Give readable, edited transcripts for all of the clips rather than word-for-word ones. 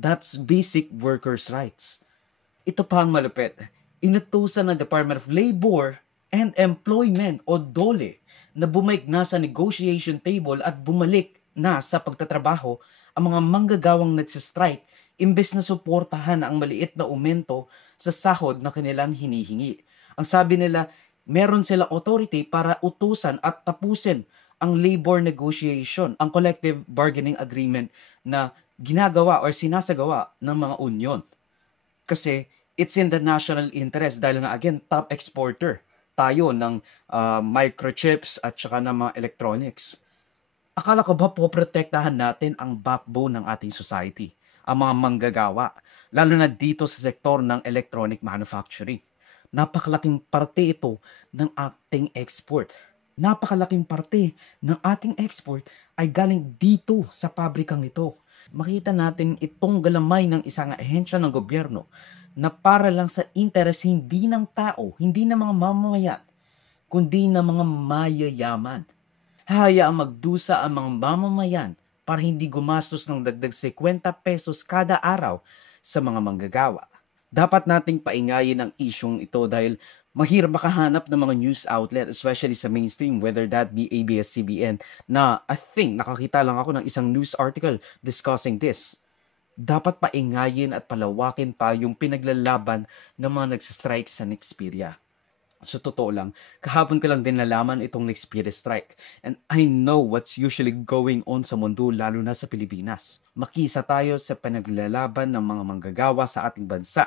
That's basic workers' rights. Ito pa ang malupit. Inutusan ng Department of Labor and Employment o DOLE na bumalik na sa negotiation table at bumalik na sa pagtatrabaho ang mga manggagawang nagsistrike imbes na suportahan ang maliit na aumento sa sahod na kanilang hinihingi. Ang sabi nila, meron silang authority para utusan at tapusin ang labor negotiation, ang collective bargaining agreement na ginagawa or sinasagawa ng mga union. Kasi it's in the national interest dahil nga again, top exporter tayo ng microchips at saka ng mga electronics. Akala ko ba poprotektahan natin ang backbone ng ating society, ang mga manggagawa, lalo na dito sa sektor ng electronic manufacturing. Napakalaking parte ito ng ating export. Napakalaking parte ng ating export ay galing dito sa pabrikang ito. Makita natin itong galamay ng isang ahensya ng gobyerno na para lang sa interes hindi ng tao, hindi ng mga mamamayan, kundi ng mga mayayaman. Hayaang magdusa ang mga mamamayan para hindi gumastos ng dagdag 50 pesos kada araw sa mga manggagawa. Dapat nating paingayin ang isyong ito dahil mahirap makahanap ng mga news outlet, especially sa mainstream, whether that be ABS-CBN, na I think nakakita lang ako ng isang news article discussing this. Dapat paingayin at palawakin pa yung pinaglalaban ng mga nagsistrike sa Nexperia. So totoo lang, kahapon ko lang din nalaman itong Nexperia strike. And I know what's usually going on sa mundo, lalo na sa Pilipinas. Makisa tayo sa pinaglalaban ng mga manggagawa sa ating bansa.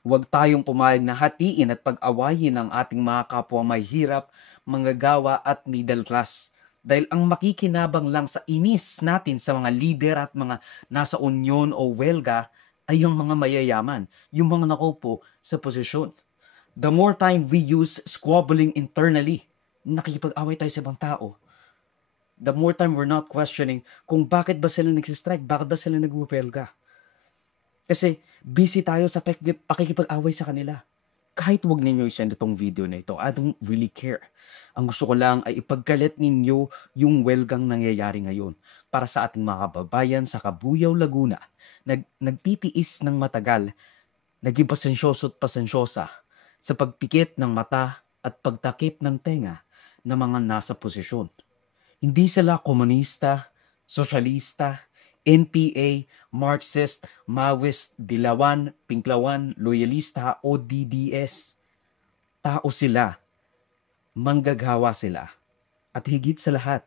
Huwag tayong pumayag na hatiin at pag-awayin ang ating mga kapwa may hirap, manggagawa at middle class. Dahil ang makikinabang lang sa inis natin sa mga leader at mga nasa union o welga ay yung mga mayayaman, yung mga nakaupo sa posisyon. The more time we use squabbling internally, nakikipag-away tayo sa ibang tao, the more time we're not questioning kung bakit ba sila nagsistrike, bakit ba sila nagwuwelga. Kasi busy tayo sa pakikipag-away sa kanila. Kahit wag ninyo i-send itong video na ito, I don't really care. Ang gusto ko lang ay ipagkalit ninyo yung welgang nangyayari ngayon para sa ating mga kababayan sa Cabuyao, Laguna. Nagtitiis ng matagal, naging pasensyoso at pasensyosa sa pagpikit ng mata at pagtakip ng tenga ng mga nasa posisyon. Hindi sila komunista, sosyalista, NPA, Marxist, Maoist, Dilawan, Pinklawan, Loyalista o DDS. Tao sila, manggagawa sila, at higit sa lahat,